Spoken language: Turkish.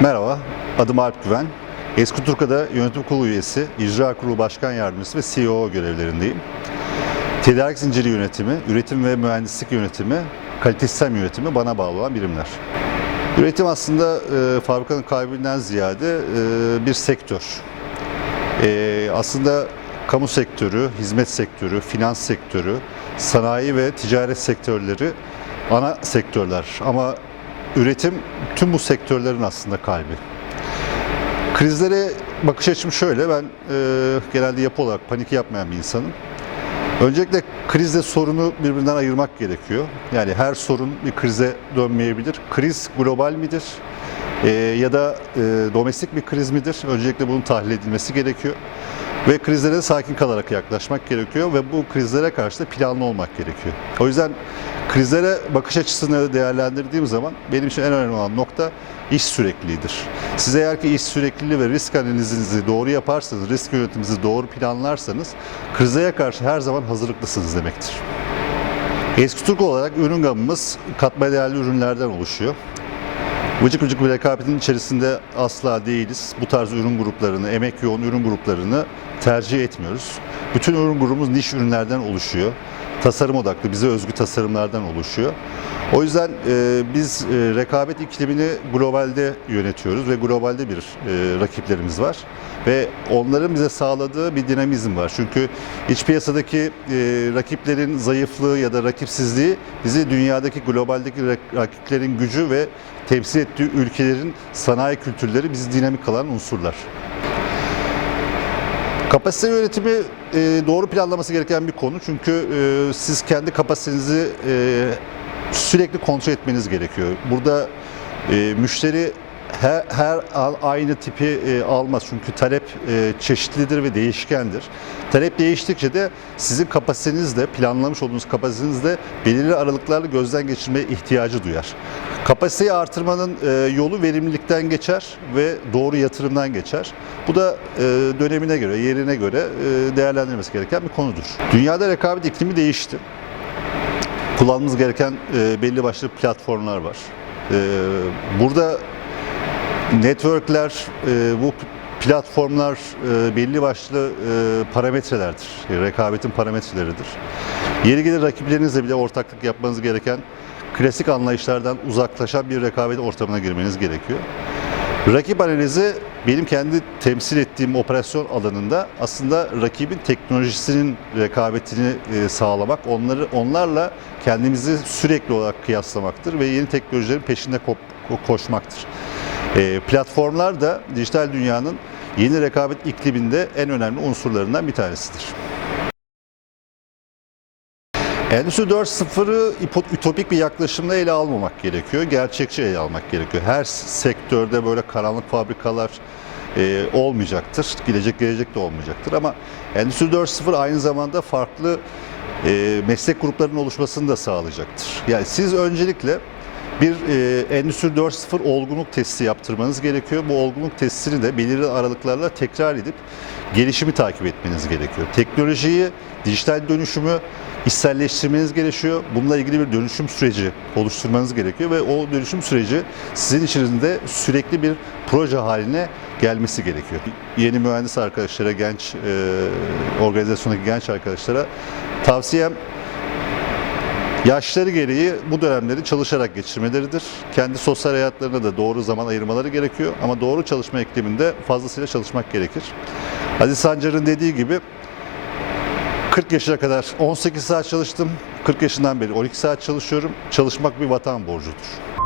Merhaba, adım Alp Güven. Eski Turka'da yönetim kurulu üyesi, icra kurulu başkan yardımcısı ve CEO görevlerindeyim. Tedarik zinciri yönetimi, üretim ve mühendislik yönetimi, kalite sistem yönetimi bana bağlı olan birimler. Üretim aslında e, fabrikanın kalbinden ziyade e, bir sektör. E, aslında kamu sektörü, hizmet sektörü, finans sektörü, sanayi ve ticaret sektörleri ana sektörler. Ama üretim tüm bu sektörlerin aslında kalbi. Krizlere bakış açım şöyle, ben e, genelde yapı olarak panik yapmayan bir insanım. Öncelikle krizle sorunu birbirinden ayırmak gerekiyor. Yani her sorun bir krize dönmeyebilir. Kriz global midir? E, ya da e, domestik bir kriz midir? Öncelikle bunun tahlil edilmesi gerekiyor. Ve krizlere sakin kalarak yaklaşmak gerekiyor ve bu krizlere karşı da planlı olmak gerekiyor. O yüzden krizlere bakış açısını değerlendirdiğim zaman benim için en önemli olan nokta iş sürekliliğidir. Siz eğer ki iş sürekliliği ve risk analizinizi doğru yaparsanız, risk yönetiminizi doğru planlarsanız krizlere karşı her zaman hazırlıklısınız demektir. Eski Türk olarak ürün gamımız katma değerli ürünlerden oluşuyor. Vıcık vıcık bir rekabetin içerisinde asla değiliz. Bu tarz ürün gruplarını, emek yoğun ürün gruplarını tercih etmiyoruz. Bütün ürün grubumuz niş ürünlerden oluşuyor. Tasarım odaklı, bize özgü tasarımlardan oluşuyor. O yüzden e, biz e, rekabet iklimini globalde yönetiyoruz ve globalde bir e, rakiplerimiz var. Ve onların bize sağladığı bir dinamizm var. Çünkü iç piyasadaki e, rakiplerin zayıflığı ya da rakipsizliği bizi dünyadaki globaldeki rak- rakiplerin gücü ve temsil ettiği ülkelerin sanayi kültürleri bizi dinamik kılan unsurlar. Kapasite yönetimi e, doğru planlaması gereken bir konu. Çünkü e, siz kendi kapasitenizi e, sürekli kontrol etmeniz gerekiyor. Burada e, müşteri her, her aynı tipi e, almaz. Çünkü talep e, çeşitlidir ve değişkendir. Talep değiştikçe de sizin kapasiteniz de planlamış olduğunuz kapasiteniz de belirli aralıklarla gözden geçirmeye ihtiyacı duyar. Kapasiteyi artırmanın e, yolu verimlilikten geçer ve doğru yatırımdan geçer. Bu da e, dönemine göre, yerine göre e, değerlendirilmesi gereken bir konudur. Dünyada rekabet iklimi değişti. Kullanmamız gereken e, belli başlı platformlar var. E, burada networkler, e, bu platformlar e, belli başlı e, parametrelerdir. E, rekabetin parametreleridir. Yeri gelir rakiplerinizle bile ortaklık yapmanız gereken klasik anlayışlardan uzaklaşan bir rekabet ortamına girmeniz gerekiyor. Rakip analizi benim kendi temsil ettiğim operasyon alanında aslında rakibin teknolojisinin rekabetini e, sağlamak, onları onlarla kendimizi sürekli olarak kıyaslamaktır ve yeni teknolojilerin peşinde ko- ko- koşmaktır. E, platformlar da dijital dünyanın yeni rekabet ikliminde en önemli unsurlarından bir tanesidir. Endüstri 4.0'ı ipo- ütopik bir yaklaşımla ele almamak gerekiyor. Gerçekçi ele almak gerekiyor. Her sektörde böyle karanlık fabrikalar e, olmayacaktır. Gelecek gelecek de olmayacaktır. Ama Endüstri 4.0 aynı zamanda farklı e, meslek gruplarının oluşmasını da sağlayacaktır. Yani siz öncelikle bir e, Endüstri 4.0 olgunluk testi yaptırmanız gerekiyor. Bu olgunluk testini de belirli aralıklarla tekrar edip gelişimi takip etmeniz gerekiyor. Teknolojiyi, dijital dönüşümü içselleştirmeniz gerekiyor. Bununla ilgili bir dönüşüm süreci oluşturmanız gerekiyor ve o dönüşüm süreci sizin içerisinde sürekli bir proje haline gelmesi gerekiyor. Yeni mühendis arkadaşlara, genç e, organizasyondaki genç arkadaşlara tavsiyem Yaşları gereği bu dönemleri çalışarak geçirmeleridir. Kendi sosyal hayatlarına da doğru zaman ayırmaları gerekiyor ama doğru çalışma ikliminde fazlasıyla çalışmak gerekir. Aziz Sancar'ın dediği gibi 40 yaşına kadar 18 saat çalıştım. 40 yaşından beri 12 saat çalışıyorum. Çalışmak bir vatan borcudur.